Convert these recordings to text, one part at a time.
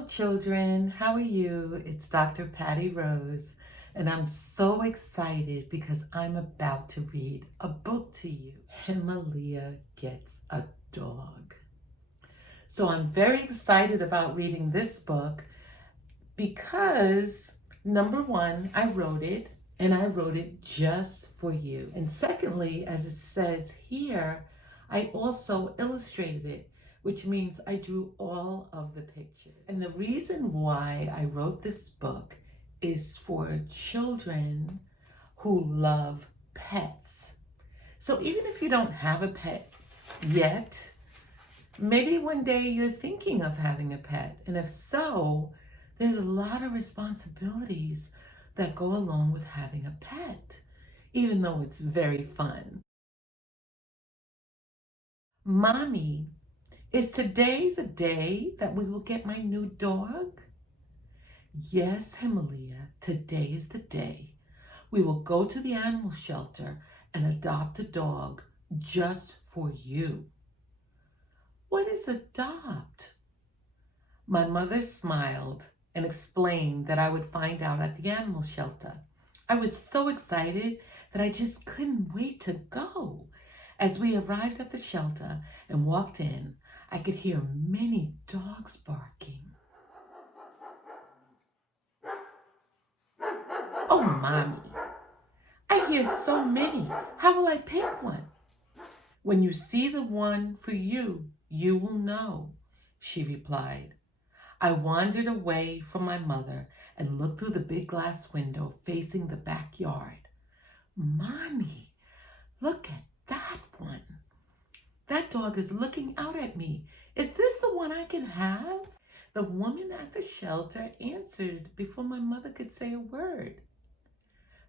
Hello, children. How are you? It's Dr. Patty Rose, and I'm so excited because I'm about to read a book to you. Himalia Gets a Dog. So I'm very excited about reading this book because, number one, I wrote it, and I wrote it just for you. And secondly, as it says here, I also illustrated it, which means I drew all of the pictures. And the reason why I wrote this book is for children who love pets. So even if you don't have a pet yet, maybe one day you're thinking of having a pet. And if so, there's a lot of responsibilities that go along with having a pet, even though it's very fun. Mommy, is today the day that we will get my new dog? Yes, Himalia, today is the day. We will go to the animal shelter and adopt a dog just for you. What is adopt? My mother smiled and explained that I would find out at the animal shelter. I was so excited that I just couldn't wait to go. As we arrived at the shelter and walked in, I could hear many dogs barking. Oh, Mommy, I hear so many. How will I pick one? When you see the one for you, you will know, she replied. I wandered away from my mother and looked through the big glass window facing the backyard. Mommy, look at that one. That dog is looking out at me. Is this the one I can have? The woman at the shelter answered before my mother could say a word.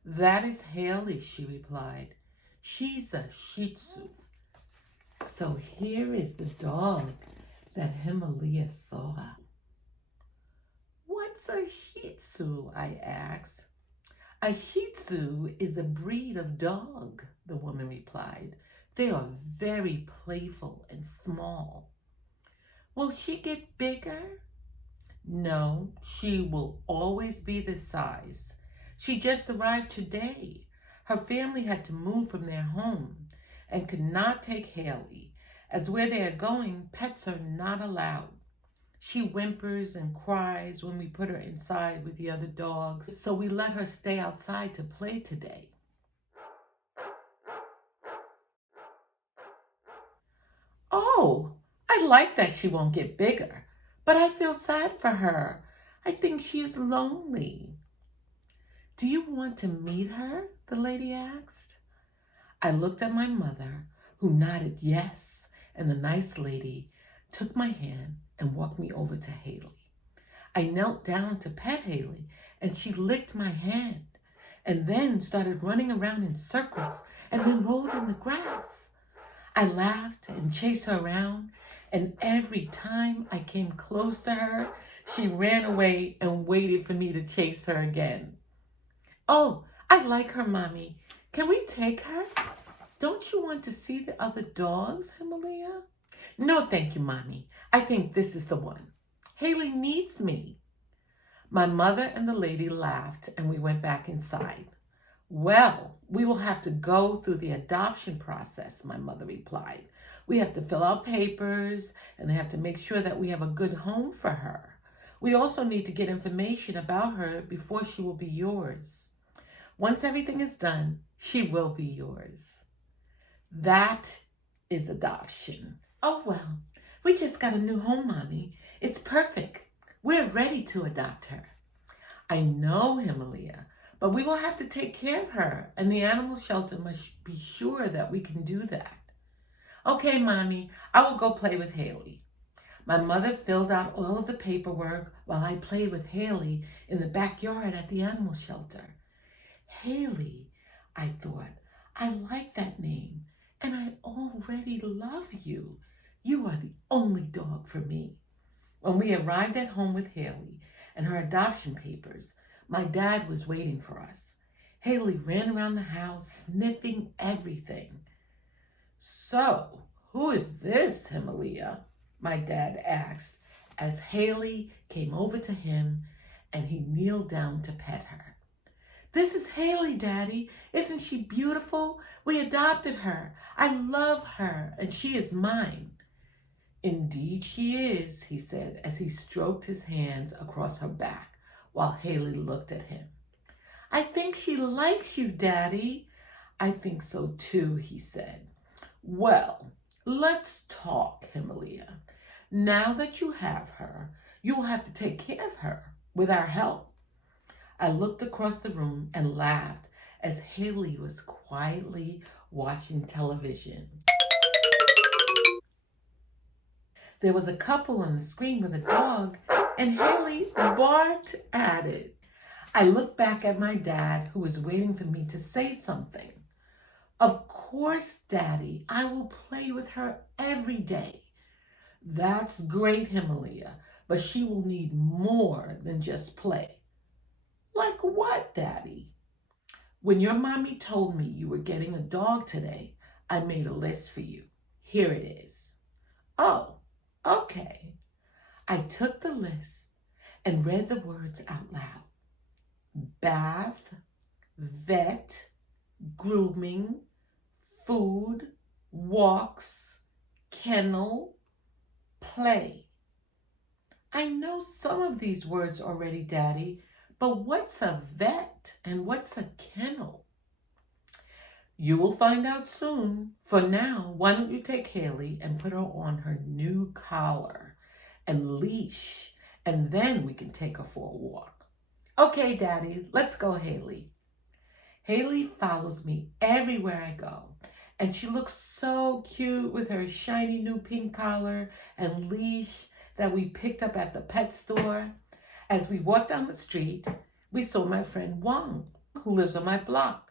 That is Hayley, she replied. She's a Shih Tzu. So here is the dog that Himalia saw. What's a Shih Tzu? I asked. A Shih Tzu is a breed of dog, the woman replied. They are very playful and small. Will she get bigger? No, she will always be this size. She just arrived today. Her family had to move from their home and could not take Hayley, as where they are going, pets are not allowed. She whimpers and cries when we put her inside with the other dogs, so we let her stay outside to play today. Oh, I like that she won't get bigger, but I feel sad for her. I think she's lonely. Do you want to meet her? The lady asked. I looked at my mother, who nodded yes, and the nice lady took my hand and walked me over to Hayley. I knelt down to pet Hayley, and she licked my hand, and then started running around in circles and then rolled in the grass. I laughed and chased her around, and every time I came close to her, she ran away and waited for me to chase her again. Oh, I like her, Mommy. Can we take her? Don't you want to see the other dogs, Himalia? No, thank you, Mommy. I think this is the one. Hayley needs me. My mother and the lady laughed, and we went back inside. Well, we will have to go through the adoption process, my mother replied. We have to fill out papers, and they have to make sure that we have a good home for her. We also need to get information about her before she will be yours. Once everything is done, she will be yours. That is adoption. Oh, well, we just got a new home, Mommy. It's perfect. We're ready to adopt her. I know, Himalia, but we will have to take care of her, and the animal shelter must be sure that we can do that. Okay, Mommy, I will go play with Hayley. My mother filled out all of the paperwork while I played with Hayley in the backyard at the animal shelter. Hayley, I thought, I like that name, and I already love you. You are the only dog for me. When we arrived at home with Hayley and her adoption papers, my dad was waiting for us. Hayley ran around the house, sniffing everything. So, who is this, Himalia? My dad asked as Hayley came over to him and he kneeled down to pet her. "This is Hayley, Daddy. Isn't she beautiful? We adopted her. I love her, and she is mine." "Indeed she is," he said as he stroked his hands across her back while Hayley looked at him. "I think she likes you, Daddy." "I think so too," he said. "Well, let's talk, Himalia. Now that you have her, you'll have to take care of her with our help." I looked across the room and laughed as Hayley was quietly watching television. There was a couple on the screen with a dog, and Hayley barked at it. I looked back at my dad, who was waiting for me to say something. "Of course, Daddy, I will play with her every day." "That's great, Himalia, but she will need more than just play." "Like what, Daddy?" "When your mommy told me you were getting a dog today, I made a list for you. Here it is." "Oh, okay." I took the list and read the words out loud. Bath, vet, grooming, food, walks, kennel, play. "I know some of these words already, Daddy, but what's a vet and what's a kennel?" "You will find out soon. For now, why don't you take Hayley and put her on her new collar and leash, and then we can take her for a walk." "Okay, Daddy, let's go, Hayley." Hayley follows me everywhere I go, and she looks so cute with her shiny new pink collar and leash that we picked up at the pet store. As we walked down the street, we saw my friend Wang, who lives on my block.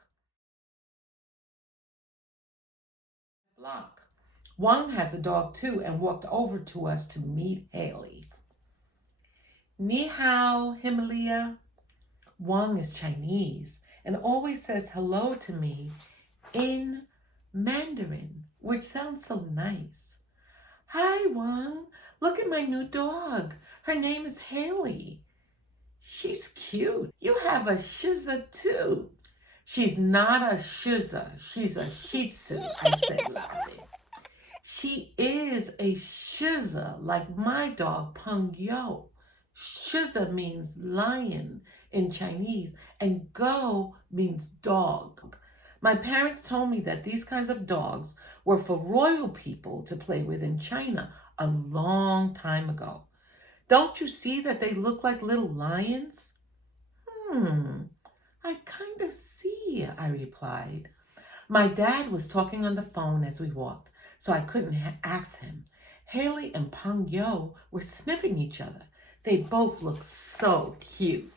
Wang has a dog too and walked over to us to meet Hayley. "Ni hao, Himalia." Wang is Chinese and always says hello to me in Mandarin, which sounds so nice. "Hi, Wang. Look at my new dog. Her name is Hayley. She's cute. You have a Shiza too." "She's not a Shiza. She's a Shih Tzu," I said, laughing. "She is a Shiza, like my dog Peng Yo." Shiza means lion in Chinese, and Go means dog. My parents told me that these kinds of dogs were for royal people to play with in China a long time ago. "Don't you see that they look like little lions?" "I kind of see," I replied. My dad was talking on the phone as we walked, so I couldn't ask him. Hayley and Peng Yo were sniffing each other. They both looked so cute.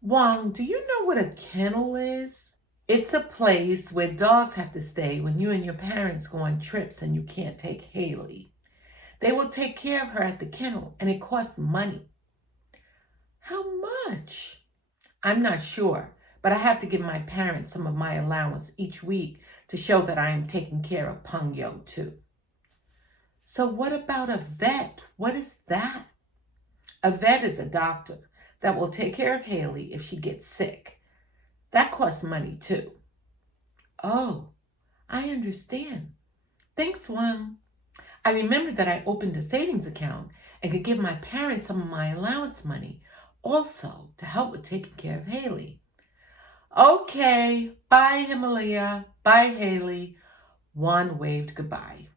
"Wang, do you know what a kennel is?" "It's a place where dogs have to stay when you and your parents go on trips and you can't take Hayley. They will take care of her at the kennel, and it costs money." "How much?" "I'm not sure, but I have to give my parents some of my allowance each week to show that I am taking care of Peng Yo too." "So what about a vet? What is that?" "A vet is a doctor that will take care of Hayley if she gets sick. That costs money too." "Oh, I understand. Thanks, Wang." I remembered that I opened a savings account and could give my parents some of my allowance money, also to help with taking care of Hayley. "Okay, bye, Himalia. Bye, Hayley." Wang waved goodbye.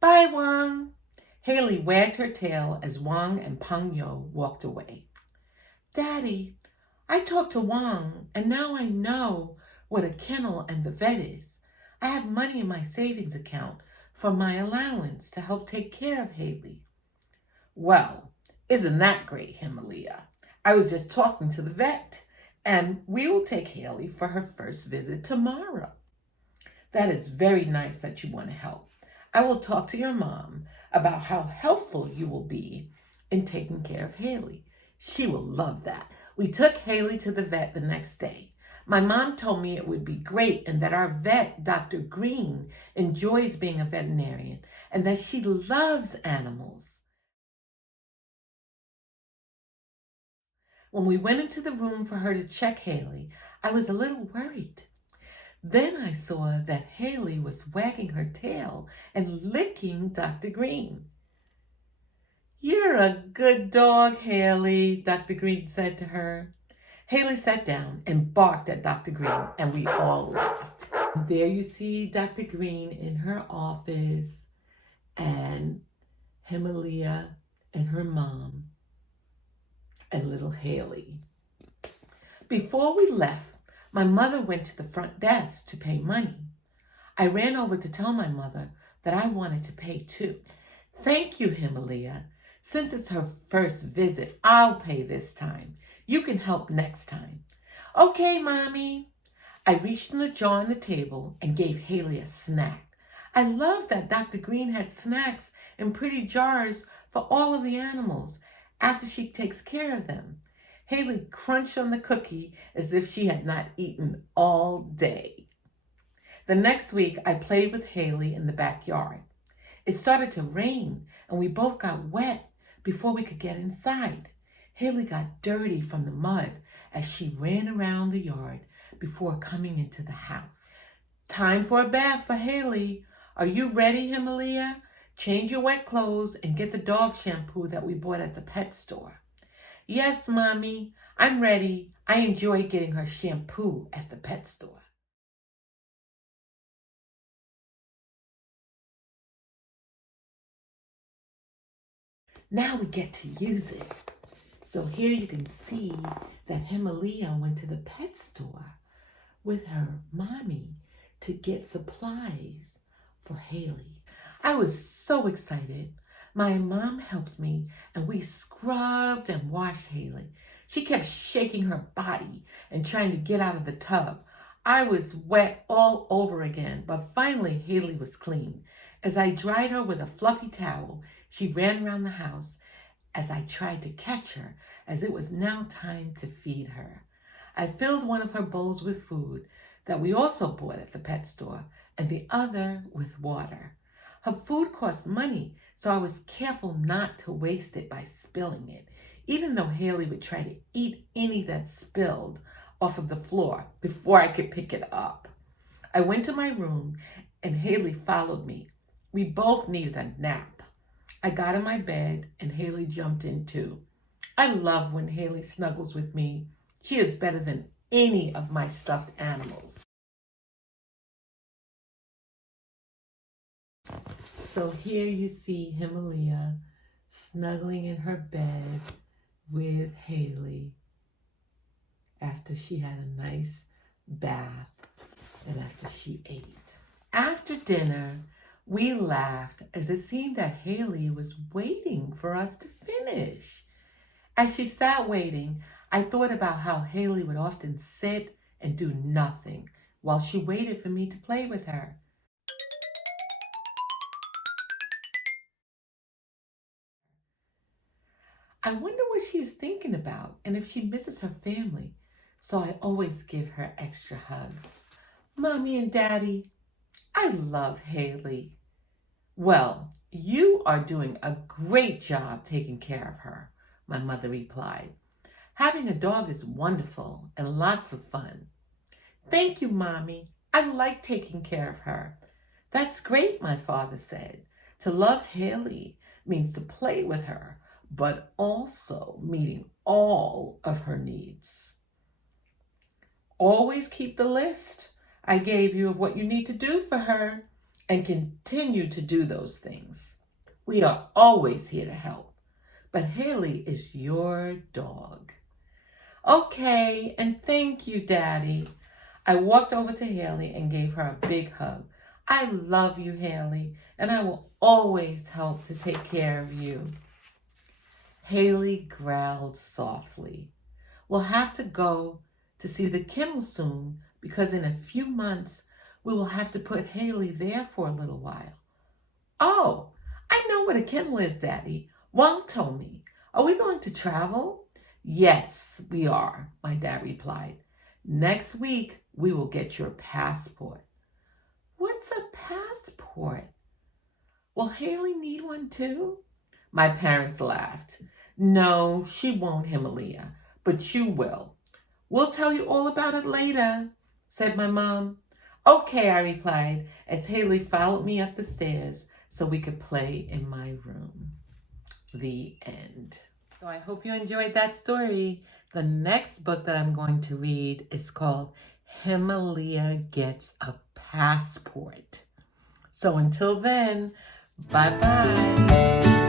"Bye, Wang." Hayley wagged her tail as Wang and Peng Yo walked away. "Daddy, I talked to Wang, and now I know what a kennel and the vet is. I have money in my savings account for my allowance to help take care of Hayley." "Well, isn't that great, Himalia? I was just talking to the vet, and we will take Hayley for her first visit tomorrow." "That is very nice that you want to help. I will talk to your mom about how helpful you will be in taking care of Hayley. She will love that." We took Hayley to the vet the next day. My mom told me it would be great and that our vet, Dr. Green, enjoys being a veterinarian and that she loves animals. When we went into the room for her to check Hayley, I was a little worried. Then I saw that Hayley was wagging her tail and licking Dr. Green. "You're a good dog, Hayley," Dr. Green said to her. Hayley sat down and barked at Dr. Green, and we all laughed. There you see Dr. Green in her office, and Himalia and her mom, and little Hayley. Before we left, my mother went to the front desk to pay money. I ran over to tell my mother that I wanted to pay too. "Thank you, Himalia. Since it's her first visit, I'll pay this time. You can help next time." "Okay, Mommy." I reached in the jar on the table and gave Hayley a snack. I love that Dr. Green had snacks in pretty jars for all of the animals after she takes care of them. Hayley crunched on the cookie as if she had not eaten all day. The next week, I played with Hayley in the backyard. It started to rain, and we both got wet before we could get inside. Hayley got dirty from the mud as she ran around the yard before coming into the house. Time for a bath for Hayley. Are you ready, Himalia? Change your wet clothes and get the dog shampoo that we bought at the pet store. Yes, Mommy, I'm ready. I enjoy getting her shampoo at the pet store. Now we get to use it. So here you can see that Himalia went to the pet store with her mommy to get supplies for Hayley. I was so excited. My mom helped me and we scrubbed and washed Hayley. She kept shaking her body and trying to get out of the tub. I was wet all over again, but finally Hayley was clean. As I dried her with a fluffy towel, she ran around the house as I tried to catch her, as it was now time to feed her. I filled one of her bowls with food that we also bought at the pet store, and the other with water. Her food cost money, so I was careful not to waste it by spilling it, even though Hayley would try to eat any that spilled off of the floor before I could pick it up. I went to my room, and Hayley followed me. We both needed a nap. I got in my bed and Hayley jumped in too. I love when Hayley snuggles with me. She is better than any of my stuffed animals. So here you see Himalia snuggling in her bed with Hayley after she had a nice bath and after she ate. After dinner, we laughed as it seemed that Hayley was waiting for us to finish. As she sat waiting, I thought about how Hayley would often sit and do nothing while she waited for me to play with her. I wonder what she is thinking about and if she misses her family, so I always give her extra hugs. Mommy and Daddy, I love Hayley. Well, you are doing a great job taking care of her, my mother replied. Having a dog is wonderful and lots of fun. Thank you, Mommy. I like taking care of her. That's great, my father said. To love Hayley means to play with her, but also meeting all of her needs. Always keep the list I gave you of what you need to do for her and continue to do those things. We are always here to help, but Hayley is your dog. Okay, and thank you, Daddy. I walked over to Hayley and gave her a big hug. I love you, Hayley, and I will always help to take care of you. Hayley growled softly. We'll have to go to see the kennel soon because in a few months we will have to put Hayley there for a little while. Oh, I know what a kennel is, Daddy. Wang told me. Are we going to travel? Yes, we are, my dad replied. Next week, we will get your passport. What's a passport? Will Hayley need one too? My parents laughed. No, she won't, Himalia, but you will. We'll tell you all about it later, said my mom. Okay, I replied, as Hayley followed me up the stairs so we could play in my room. The end. So I hope you enjoyed that story. The next book that I'm going to read is called Himalia Gets a Passport. So until then, bye-bye.